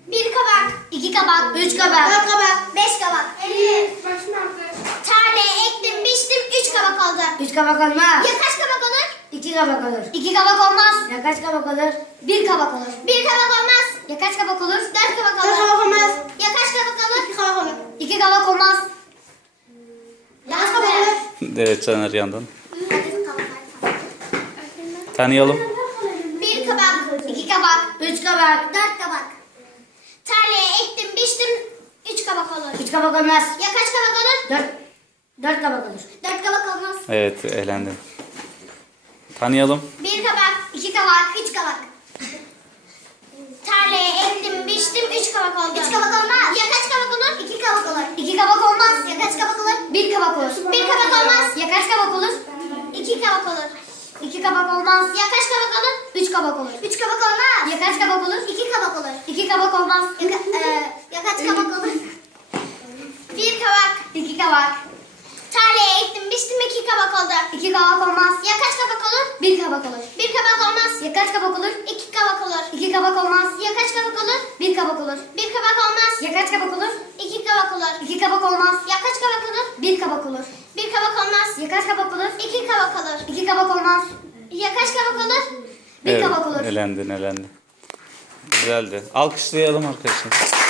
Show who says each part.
Speaker 1: Bir kabak, iki kabak, üç kabak, dört kabak, beş kabak.
Speaker 2: Elif. Başım
Speaker 1: Tarlaya ektim, biçtim, üç kabak oldu.
Speaker 3: Üç kabak olmaz.
Speaker 1: Ya kaç kabak olur?
Speaker 3: İki kabak olur.
Speaker 1: İki kabak olmaz.
Speaker 3: Ya kaç kabak olur?
Speaker 1: Bir kabak olur. Bir kabak olmaz. Ya kaç kabak olur? Dört kabak olur. Dört kabak olmaz. Ya kaç kabak olur? İki kabak olur. İki kabak olmaz. Ya kaç kabak olur?
Speaker 4: Evet Caner yandan. Tanıyalım.
Speaker 1: Bir kabak, iki kabak, üç kabak, dört kabak. Tarlaya ektim, biçtim, üç kabak olur.
Speaker 3: Üç kabak olmaz.
Speaker 1: Ya kaç kabak olur?
Speaker 3: Dört kabak olur.
Speaker 1: Dört kabak olmaz.
Speaker 4: Evet eğlendin. Tanıyalım.
Speaker 1: Bir kabak, iki kabak, üç kabak. Tarlaya ektim, biçtim, üç kabak oldu. Üç kabak olmaz. Ya kaç kabak olur? İki kabak olur. İki kabak olmaz. Ya kaç kabak olur? Bir kabak olur. Bir kabak olmaz. Ya kaç kabak olur? İki kabak olur. İki kabak olmaz. Ya kaç kabak olur? Üç kabak olur. Üç kabak olmaz. Ya kaç kabak olur? İki kabak olur. İki kabak olmaz. Ya kaç kabak olur? Bir kabak, iki kabak. Tarlaya ektim, biçtim, iki kabak oldu. İki kabak olmaz. Ya kaç kabak olur? Bir kabak olur. Bir kabak olmaz. Ya kaç kabak olur? İki kabak olur. İki kabak olmaz. Ya kaç kabak olur? Bir kabak olur. Bir kabak olmaz. Ya kaç kabak olur? İki kabak olur. İki kabak olmaz. Ya kaç kabak olur? Bir kabak olur. Bir kabak olmaz. Ya kaç kabak olur? İki kabak olur. İki kabak olmaz. Ya kaç kabak olur? Bir
Speaker 4: Evet,
Speaker 1: kabak olur.
Speaker 4: eğlendin. Güzeldi. Alkışlayalım arkadaşlar.